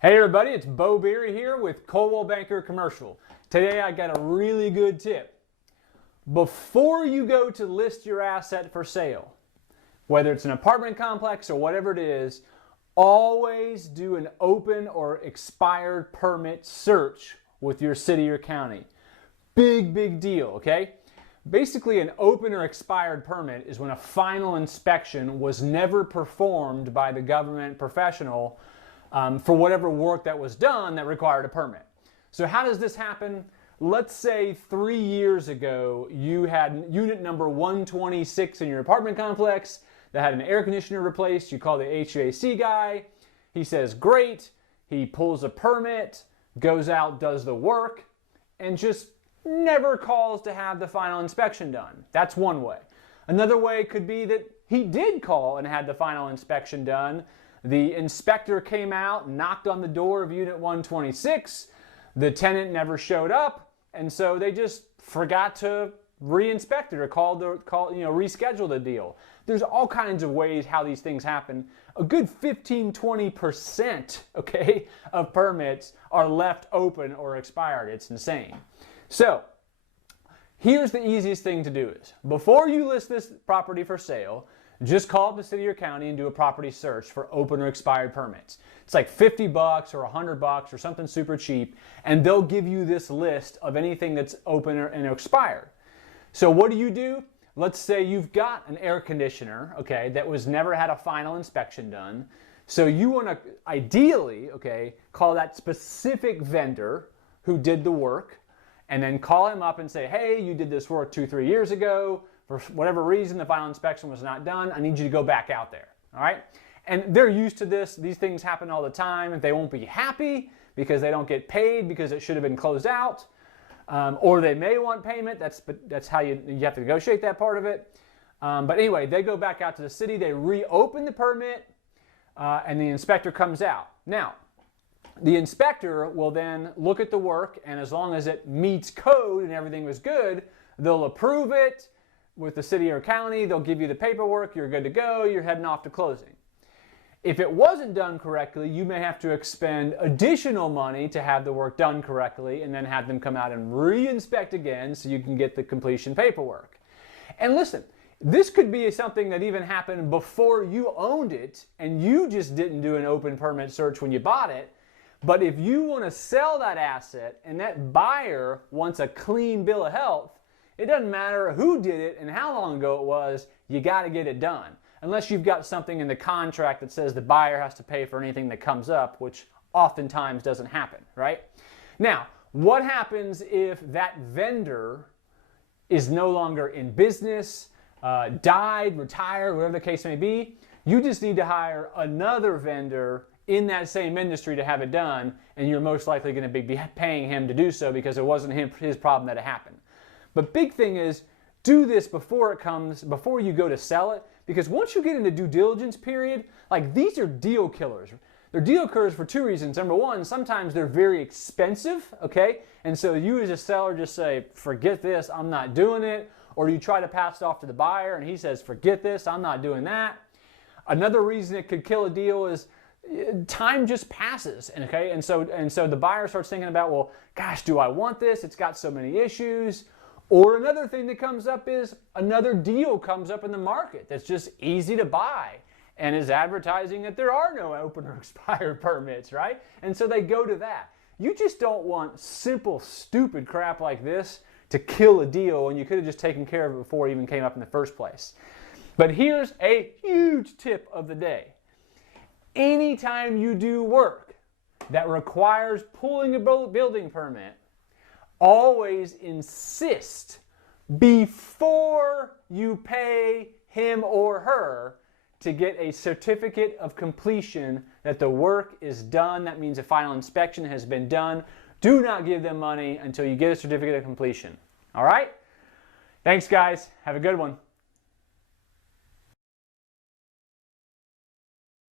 Hey everybody, it's Beau here with Coldwell Banker Commercial. Today I got a really good tip. Before you go to list your asset for sale, whether it's an apartment complex or whatever it is, always do an open or expired permit search with your city or county. Big deal, okay? Basically, an open or expired permit is when a final inspection was never performed by the government professional for whatever work that was done that required a permit. So how does this happen? Let's say 3 years ago you had unit number 126 in your apartment complex that had an air conditioner replaced. You call the HVAC guy. He says great. He pulls a permit, goes out, does the work, and just never calls to have the final inspection done. That's one way. Another way could be that he did call and had the final inspection done. The inspector came out, knocked on the door of unit 126. The tenant never showed up, and so they just forgot to re-inspect it or reschedule the deal. There's all kinds of ways how these things happen. A good 15-20%, okay, of permits are left open or expired. It's insane. So here's the easiest thing to do is, before you list this property for sale, just call up the city or county and do a property search for open or expired permits. It's like $50 or $100 or something super cheap, and they'll give you this list of anything that's open and expired. So what do? Let's say you've got an air conditioner, okay, that was never had a final inspection done. So you want to ideally, okay, call that specific vendor who did the work, and then call him up and say, hey, you did this work 2-3 years ago. For whatever reason, the final inspection was not done. I need you to go back out there, all right? And they're used to this. These things happen all the time. If they won't be happy because they don't get paid because it should have been closed out, or they may want payment. That's how you have to negotiate that part of it. But anyway, they go back out to the city. They reopen the permit, and the inspector comes out. Now, the inspector will then look at the work, and as long as it meets code and everything was good, they'll approve it. With the city or county, they'll give you the paperwork, you're good to go, you're heading off to closing. If it wasn't done correctly, you may have to expend additional money to have the work done correctly and then have them come out and re-inspect again so you can get the completion paperwork. And listen, this could be something that even happened before you owned it and you just didn't do an open permit search when you bought it. But if you want to sell that asset and that buyer wants a clean bill of health, it doesn't matter who did it and how long ago it was, you got to get it done. Unless you've got something in the contract that says the buyer has to pay for anything that comes up, which oftentimes doesn't happen, right? Now, what happens if that vendor is no longer in business, died, retired, whatever the case may be? You just need to hire another vendor in that same industry to have it done, and you're most likely going to be paying him to do so because it wasn't his problem that it happened. But big thing is, do this before you go to sell it, because once you get into due diligence period, like these are deal killers. They're deal killers for two reasons. Number one, sometimes they're very expensive, okay? And so you as a seller just say, forget this, I'm not doing it. Or you try to pass it off to the buyer and he says, forget this, I'm not doing that. Another reason it could kill a deal is time just passes, okay? And so the buyer starts thinking about, well, gosh, do I want this? It's got so many issues. Or another thing that comes up is another deal comes up in the market that's just easy to buy and is advertising that there are no open or expired permits, right? And so they go to that. You just don't want simple, stupid crap like this to kill a deal when you could have just taken care of it before it even came up in the first place. But here's a huge tip of the day. Anytime you do work that requires pulling a building permit, always insist before you pay him or her to get a certificate of completion that the work is done. That means a final inspection has been done. Do not give them money until you get a certificate of completion. All right? Thanks, guys. Have a good one.